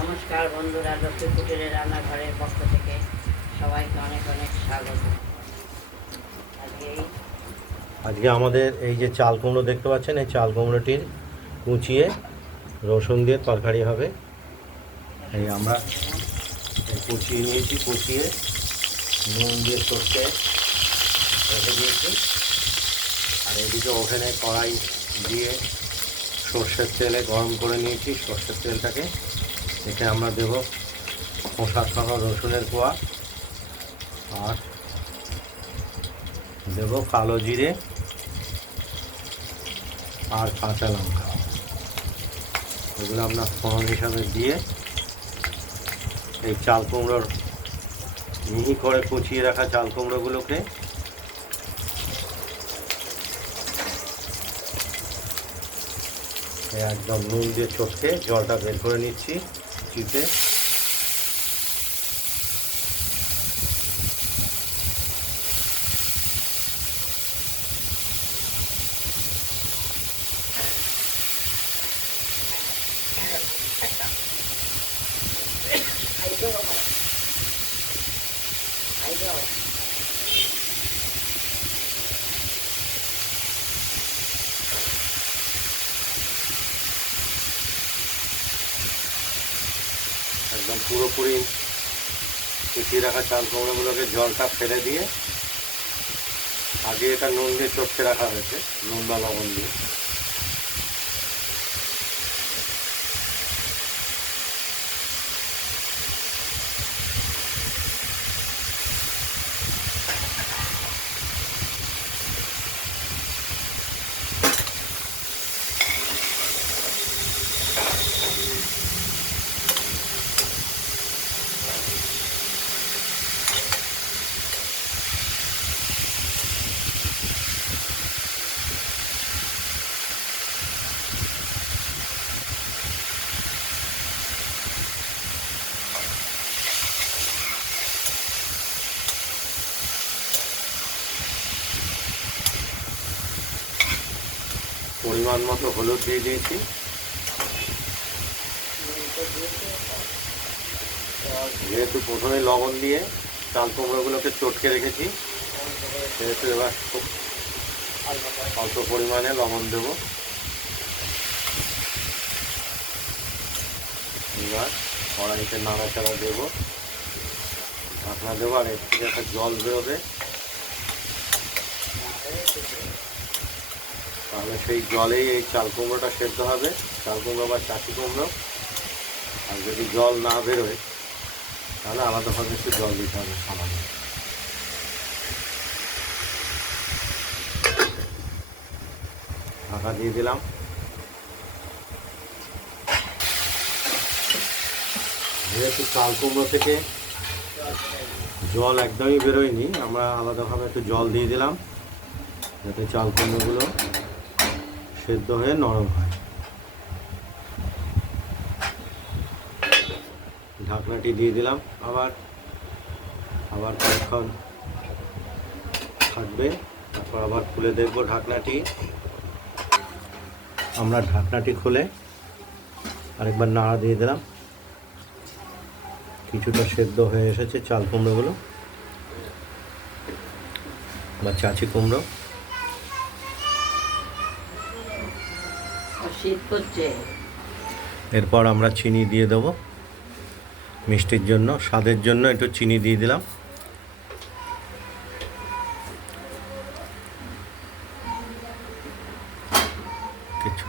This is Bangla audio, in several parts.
নমস্কার বন্ধুরা, লক্ষ্মী কুটিরের রান্নাঘরের পক্ষ থেকে সবাইকে অনেক অনেক স্বাগত। আজকে আমাদের এই যে চাল কুমড়ো দেখতে পাচ্ছেন, এই চাল কুমড়োটির কুচিয়ে রসুন দিয়ে তরকারি হবে। এই আমরা কুচিয়ে নিয়েছি, কুচিয়ে নুন দিয়ে সর্ষে রেখে দিয়েছি। আর এদিকে ওভেনে কড়াই দিয়ে সর্ষের তেলে গরম করে নিয়েছি। সর্ষের তেলটাকে এতে আমরা দেব খোসা সহ রসুনের কোয়া, আর দেব কালো জিরে আর কাঁচা লঙ্কা। এগুলো আমরা ফোড়ন হিসাবে দিয়ে এই চাল কুমড়োর মিহি করে কুচিয়ে রাখা চাল কুমড়োগুলোকে একদম নুন দিয়ে চটকে জলটা বের করে নিচ্ছি চিপে। একদম পুরোপুরি কুচিয়ে রাখা চাল কুমড়োগুলোকে জলটা ফেলে দিয়ে, আগে এটা নুন দিয়ে চটকে রাখা হয়েছে, নুন বা লবণ দিয়ে। পরিমাণ মতো হলুদ দিয়ে দিয়েছি। যেহেতু প্রথমে লবণ দিয়ে চাল কুমড়োগুলোকে চটকে রেখেছি, সেহেতু এবার খুব অল্প পরিমাণে লবণ দেব। এবার কড়াইতে নাড়াচাড়া দেবো, ঢাকনা দেবো, আর এর থেকে একটা জল বেরোবে। তাহলে সেই জলেই এই চাল কুমড়োটা সেদ্ধ হবে, চাল কুমড়ো বা চাষি কুমড়ো। আর যদি জল না বেরোয় তাহলে আলাদাভাবে একটু জল দিতে হবে সামান্য। ঢাকা দিয়ে দিলাম। যেহেতু চাল কুমড়ো থেকে জল একদমই বেরোয়নি, আমরা আলাদাভাবে একটু জল দিয়ে দিলাম যাতে চাল কুমড়োগুলো সেদ্ধ হয়ে নরম হয়। ঢাকনাটি দিয়ে দিলাম, আবার কয়েকক্ষণ থাকবে, তারপর আবার খুলে দেখব ঢাকনাটি। আমরা ঢাকনাটি খুলে আরেকবার নাড়া দিয়ে দিলাম। কিছুটা সেদ্ধ হয়ে এসেছে চাল কুমড়োগুলো বা চাচি কুমড়ো। এরপর আমরা চিনি দিয়ে দেবো মিষ্টির জন্য, স্বাদের জন্য একটু চিনি দিয়ে দিলাম। কিছু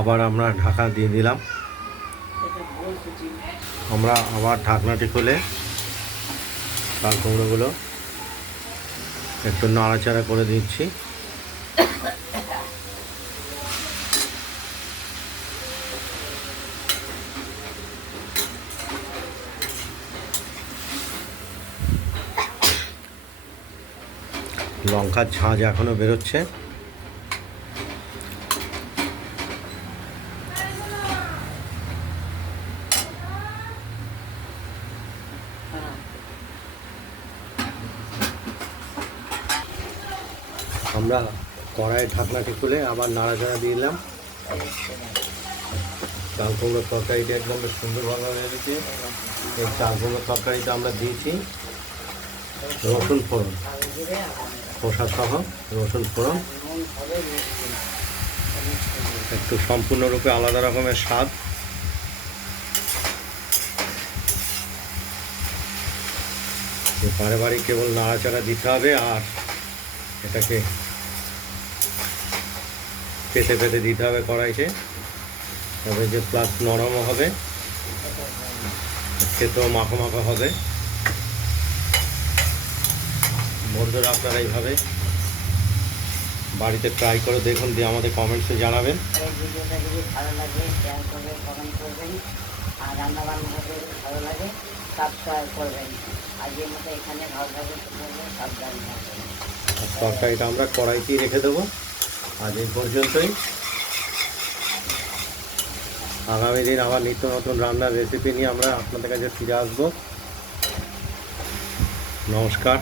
আবার আমরা ঢাকা দিয়ে দিলাম। আমরা আবার ঢাকনাটি খুলে চাল কুমড়োগুলো একটু নাড়াচাড়া করে দিচ্ছি। লঙ্কার ঝাঁঝ এখনও বেরোচ্ছে। আমরা কড়াইয়ের ঢাকনাটি খুলে আবার নাড়াচাড়া দিয়ে দিলাম। চাল কুমড়োর তরকারিটা একদম বেশ সুন্দরভাবে হয়ে গেছে। এই চাল কুমড়োর তরকারিতে আমরা দিয়েছি রসুন ফোড়ন, খোসা সহ রসুন ফোড়ন, একটু সম্পূর্ণরূপে আলাদা রকমের স্বাদ। বারে বারে কেবল নাড়াচাড়া দিতে হবে আর এটাকে পেতে পেতে দিতে হবে কড়াইতে, তবে যে প্লাস নরমও হবে, খেতেও মাখো মাখো হবে। বন্ধুরা আপনারা এইভাবে বাড়িতে ট্রাই করে দেখুন, দিয়ে আমাদের কমেন্টসে জানাবেন। এই ভিডিওটা যদি ভালো লাগে শেয়ার করবেন, কমেন্ট করবেন, আর রান্নাবান্না যদি ভালো লাগে সাবস্ক্রাইব করবেন। আজকের মতো এখানে ভালো থাকবেন, সাবধান থাকবেন। তরকারিটা আমরা কড়াইতেই রেখে দেবো। আজ এই পর্যন্তই। আগামী দিন আবার নিত্য নতুন রান্নার রেসিপি নিয়ে আমরা আপনাদের কাছে ফিরে আসবো। নমস্কার।